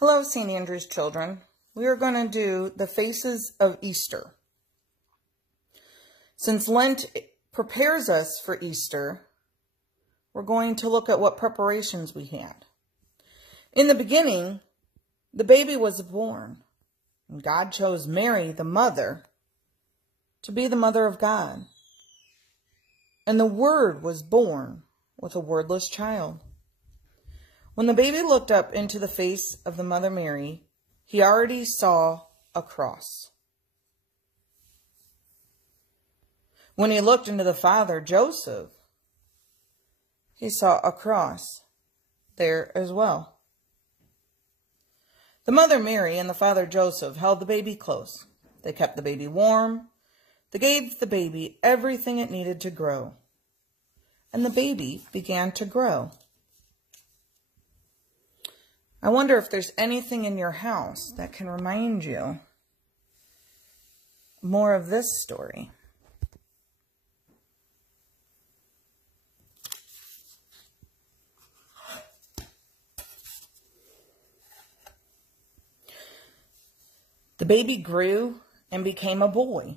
Hello, St. Andrew's children. We are going to do the faces of Easter. Since Lent prepares us for Easter, we're going to look at what preparations we had. In the beginning, the baby was born, and God chose Mary, the mother, to be the mother of God. And the Word was born with a wordless child. When the baby looked up into the face of the Mother Mary, he already saw a cross. When he looked into the Father, Joseph, he saw a cross there as well. The Mother Mary and the Father Joseph held the baby close. They kept the baby warm. They gave the baby everything it needed to grow. And the baby began to grow. I wonder if there's anything in your house that can remind you more of this story. The baby grew and became a boy.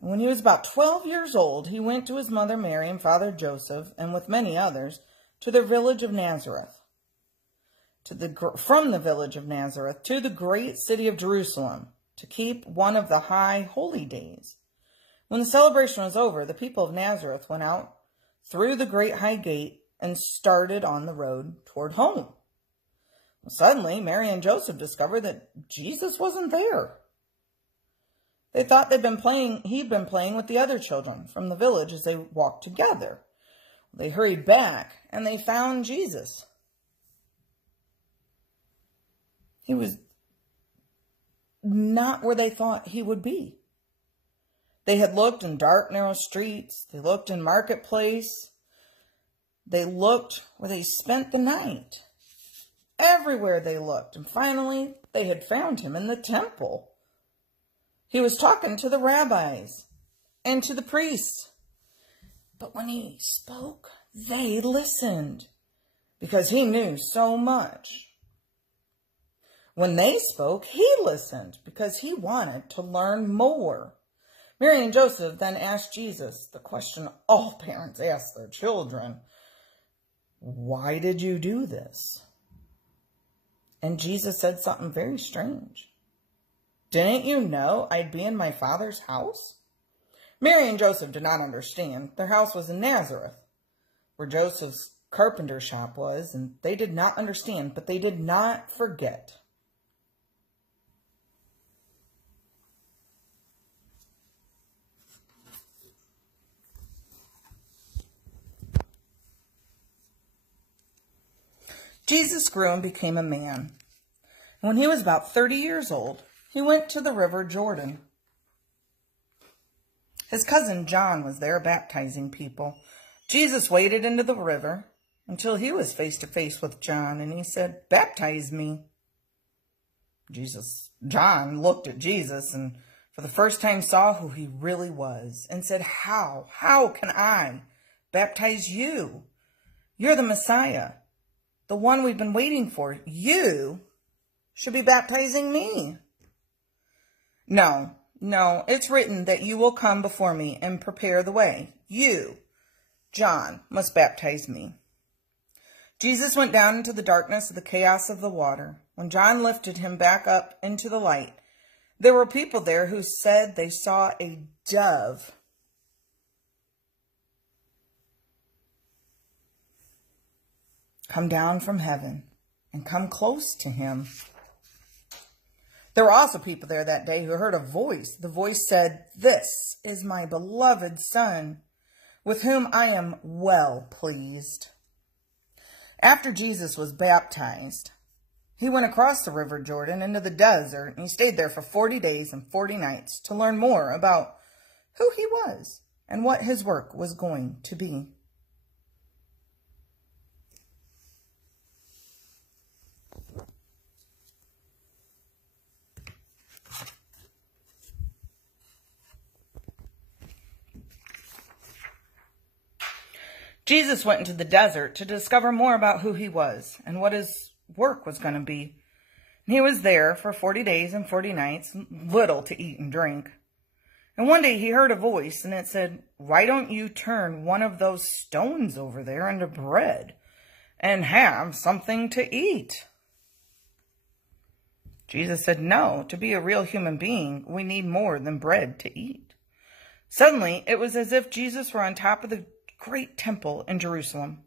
When he was about 12 years old, he went to his mother Mary and father Joseph, and with many others, to their village of Nazareth. From the village of Nazareth to the great city of Jerusalem, to keep one of the high holy days. When the celebration was over, the people of Nazareth went out through the great high gate and started on the road toward home. Suddenly, Mary and Joseph discovered that Jesus wasn't there. They thought he'd been playing with the other children from the village as they walked together. They hurried back and they found Jesus. He was not where they thought he would be. They had looked in dark, narrow streets. They looked in marketplace. They looked where they spent the night. Everywhere they looked. And finally, they had found him in the temple. He was talking to the rabbis and to the priests. But when he spoke, they listened because he knew so much. When they spoke, he listened because he wanted to learn more. Mary and Joseph then asked Jesus the question all parents ask their children. Why did you do this? And Jesus said something very strange. Didn't you know I'd be in my Father's house? Mary and Joseph did not understand. Their house was in Nazareth, where Joseph's carpenter shop was, and they did not understand, but they did not forget. Jesus grew and became a man. When he was about 30 years old, he went to the river Jordan. His cousin John was there baptizing people. Jesus waded into the river until he was face to face with John, and he said, "Baptize me." John looked at Jesus and for the first time saw who he really was and said, How can I baptize you? You're the Messiah, the one we've been waiting for. You should be baptizing me. No, it's written that you will come before me and prepare the way. You, John, must baptize me. Jesus went down into the darkness of the chaos of the water. When John lifted him back up into the light, there were people there who said they saw a dove come down from heaven and come close to him. There were also people there that day who heard a voice. The voice said, "This is my beloved Son, with whom I am well pleased." After Jesus was baptized, he went across the river Jordan into the desert, and he stayed there for 40 days and 40 nights to learn more about who he was and what his work was going to be. Jesus went into the desert to discover more about who he was and what his work was going to be. He was there for 40 days and 40 nights, little to eat and drink. And one day he heard a voice, and it said, "Why don't you turn one of those stones over there into bread and have something to eat?" Jesus said, "No, to be a real human being, we need more than bread to eat." Suddenly, it was as if Jesus were on top of the great temple in Jerusalem.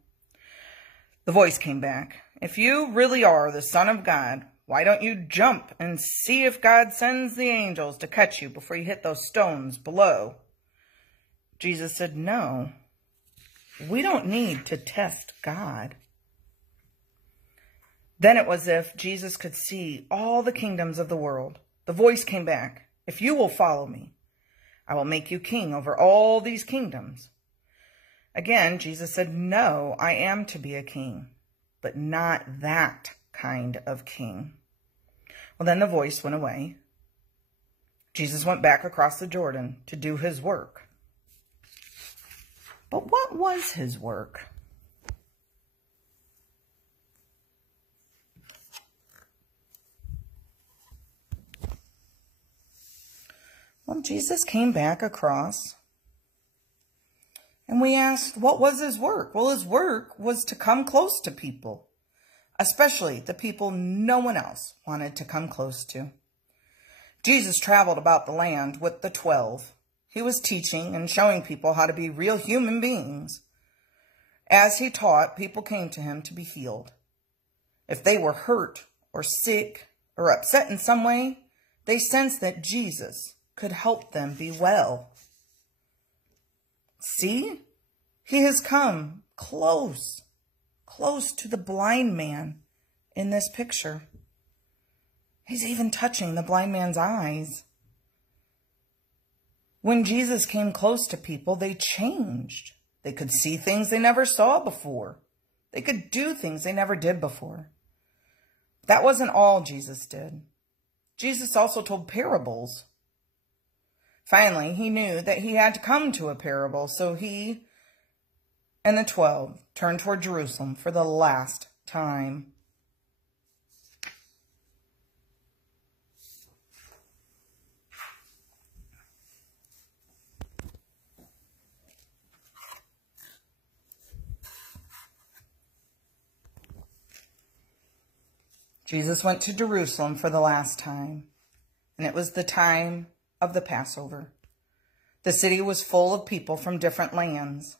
The voice came back, "If you really are the Son of God, why don't you jump and see if God sends the angels to catch you before you hit those stones below?" Jesus said, "No, we don't need to test God." Then it was as if Jesus could see all the kingdoms of the world. The voice came back, "If you will follow me, I will make you king over all these kingdoms." Again, Jesus said, "No, I am to be a king, but not that kind of king." Well, then the voice went away. Jesus went back across the Jordan to do his work. But what was his work? Well, Jesus came back across, and we asked, what was his work? Well, his work was to come close to people, especially the people no one else wanted to come close to. Jesus traveled about the land with the 12. He was teaching and showing people how to be real human beings. As he taught, people came to him to be healed. If they were hurt or sick or upset in some way, they sensed that Jesus could help them be well. See, he has come close to the blind man in this picture. He's even touching the blind man's eyes. When Jesus came close to people, they changed. They could see things they never saw before. They could do things they never did before. That wasn't all Jesus did. Jesus also told parables. Finally, he knew that he had to come to a parable, so he and the 12 turned toward Jerusalem for the last time. Jesus went to Jerusalem for the last time, and it was the time of the Passover. The city was full of people from different lands.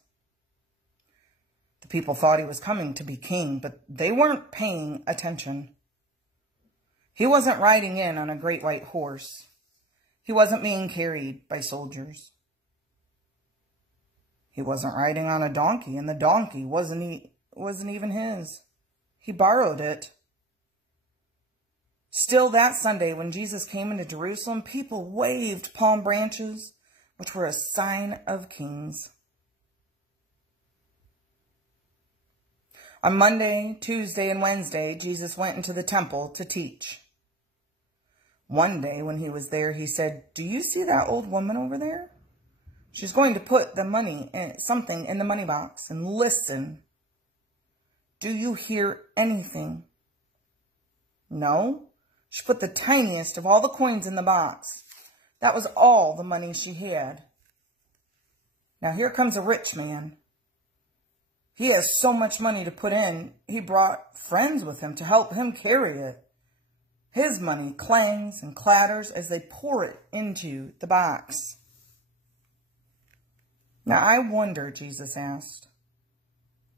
The people thought he was coming to be king, but they weren't paying attention. He wasn't riding in on a great white horse. He wasn't being carried by soldiers. He wasn't riding on a donkey, and the donkey wasn't even his. He borrowed it. Still, that Sunday, when Jesus came into Jerusalem, people waved palm branches, which were a sign of kings. On Monday, Tuesday, and Wednesday, Jesus went into the temple to teach. One day when he was there, he said, "Do you see that old woman over there? She's going to put the money something in the money box, and listen. Do you hear anything?" No. She put the tiniest of all the coins in the box. That was all the money she had. Now here comes a rich man. He has so much money to put in, he brought friends with him to help him carry it. His money clangs and clatters as they pour it into the box. Now I wonder, Jesus asked,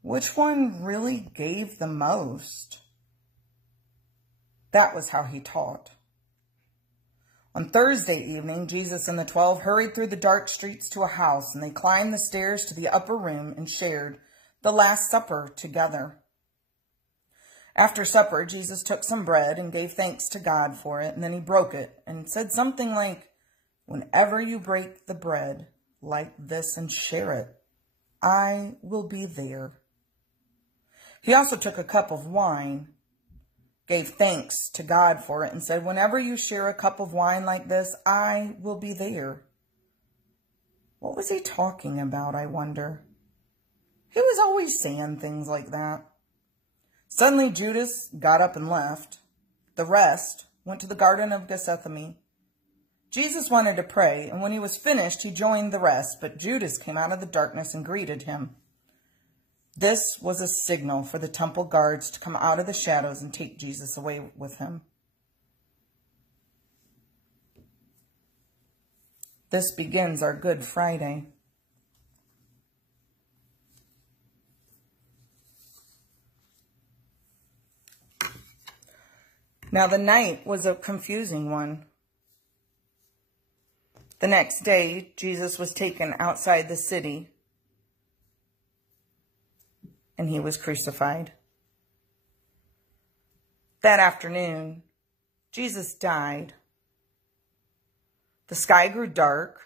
which one really gave the most? That was how he taught. On Thursday evening, Jesus and the 12 hurried through the dark streets to a house, and they climbed the stairs to the upper room and shared the Last Supper together. After supper, Jesus took some bread and gave thanks to God for it, and then he broke it and said something like, "Whenever you break the bread like this and share it, I will be there." He also took a cup of wine, gave thanks to God for it, and said, "Whenever you share a cup of wine like this, I will be there." What was he talking about, I wonder? He was always saying things like that. Suddenly, Judas got up and left. The rest went to the Garden of Gethsemane. Jesus wanted to pray, and when he was finished, he joined the rest, but Judas came out of the darkness and greeted him. This was a signal for the temple guards to come out of the shadows and take Jesus away with him. This begins our Good Friday. Now the night was a confusing one. The next day, Jesus was taken outside the city, and he was crucified. That afternoon, Jesus died. The sky grew dark.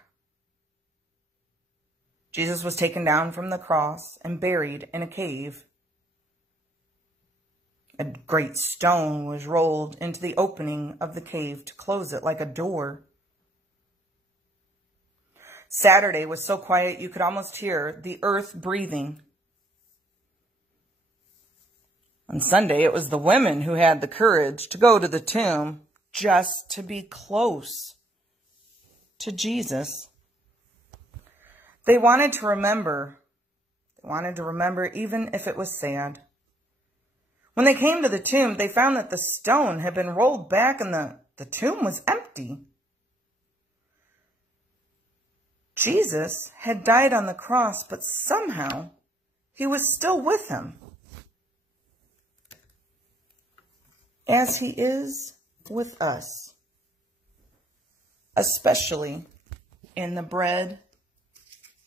Jesus was taken down from the cross and buried in a cave. A great stone was rolled into the opening of the cave to close it like a door. Saturday was so quiet you could almost hear the earth breathing. On Sunday, it was the women who had the courage to go to the tomb just to be close to Jesus. They wanted to remember. They wanted to remember even if it was sad. When they came to the tomb, they found that the stone had been rolled back and the tomb was empty. Jesus had died on the cross, but somehow he was still with them, as he is with us, especially in the bread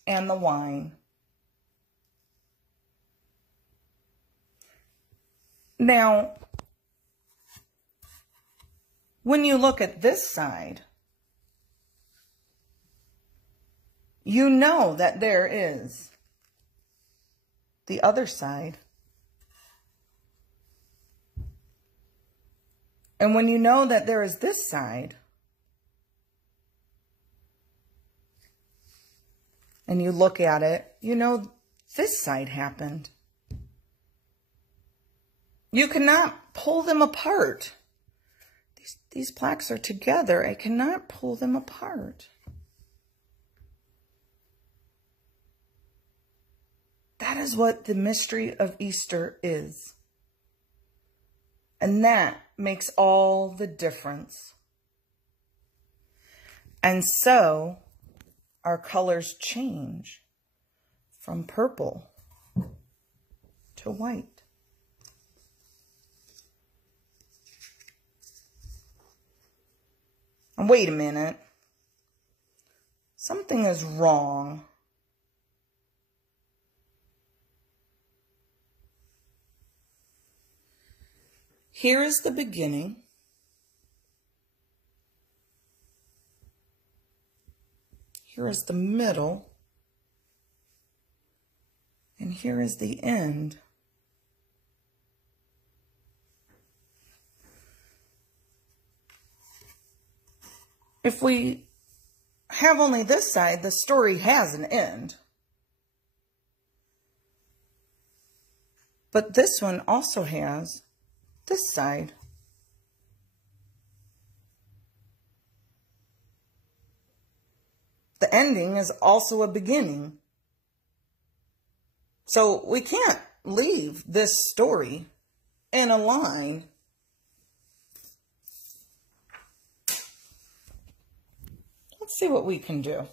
and the wine. Now, when you look at this side, you know that there is the other side. And when you know that there is this side, and you look at it, you know this side happened. You cannot pull them apart. These plaques are together. I cannot pull them apart. That is what the mystery of Easter is. And that makes all the difference. And so our colors change from purple to white. And wait a minute. Something is wrong. Here is the beginning. Here is the middle. And here is the end. If we have only this side, the story has an end. But this one also has this side. The ending is also a beginning. So we can't leave this story in a line. Let's see what we can do.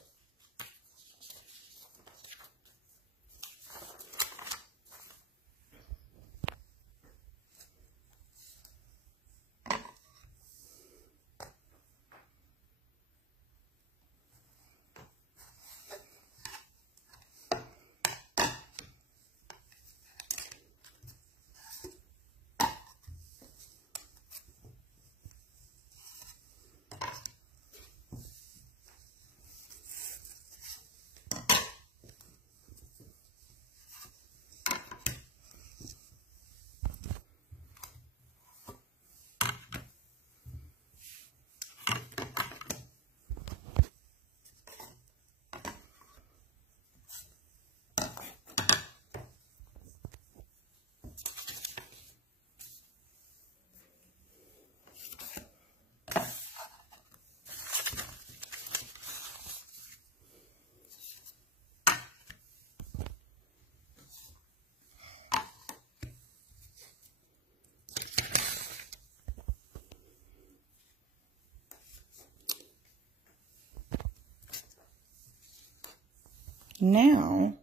Now,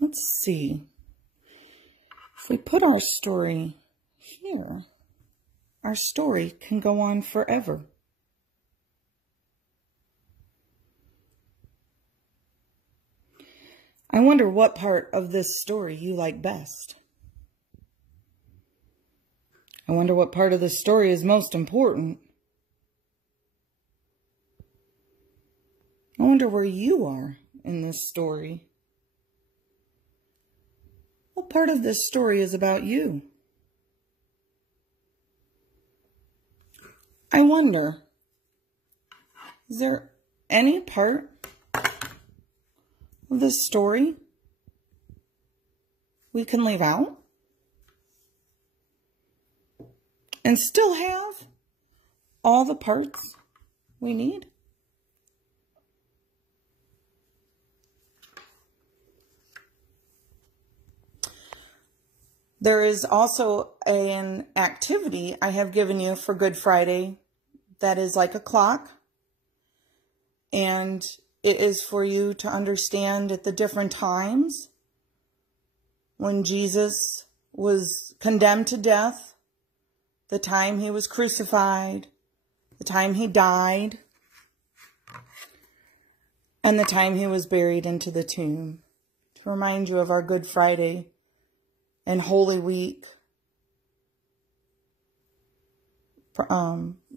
let's see. If we put our story here, our story can go on forever. I wonder what part of this story you like best. I wonder what part of the story is most important. I wonder where you are in this story. What part of this story is about you? I wonder, is there any part of this story we can leave out and still have all the parts we need? There is also an activity I have given you for Good Friday that is like a clock, and it is for you to understand at the different times when Jesus was condemned to death, the time he was crucified, the time he died, and the time he was buried into the tomb, to remind you of our Good Friday and Holy Week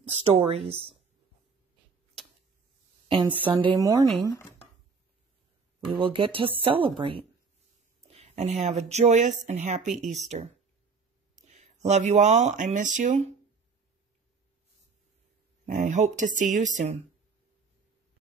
stories. And Sunday morning, we will get to celebrate and have a joyous and happy Easter. I love you all. I miss you. And I hope to see you soon.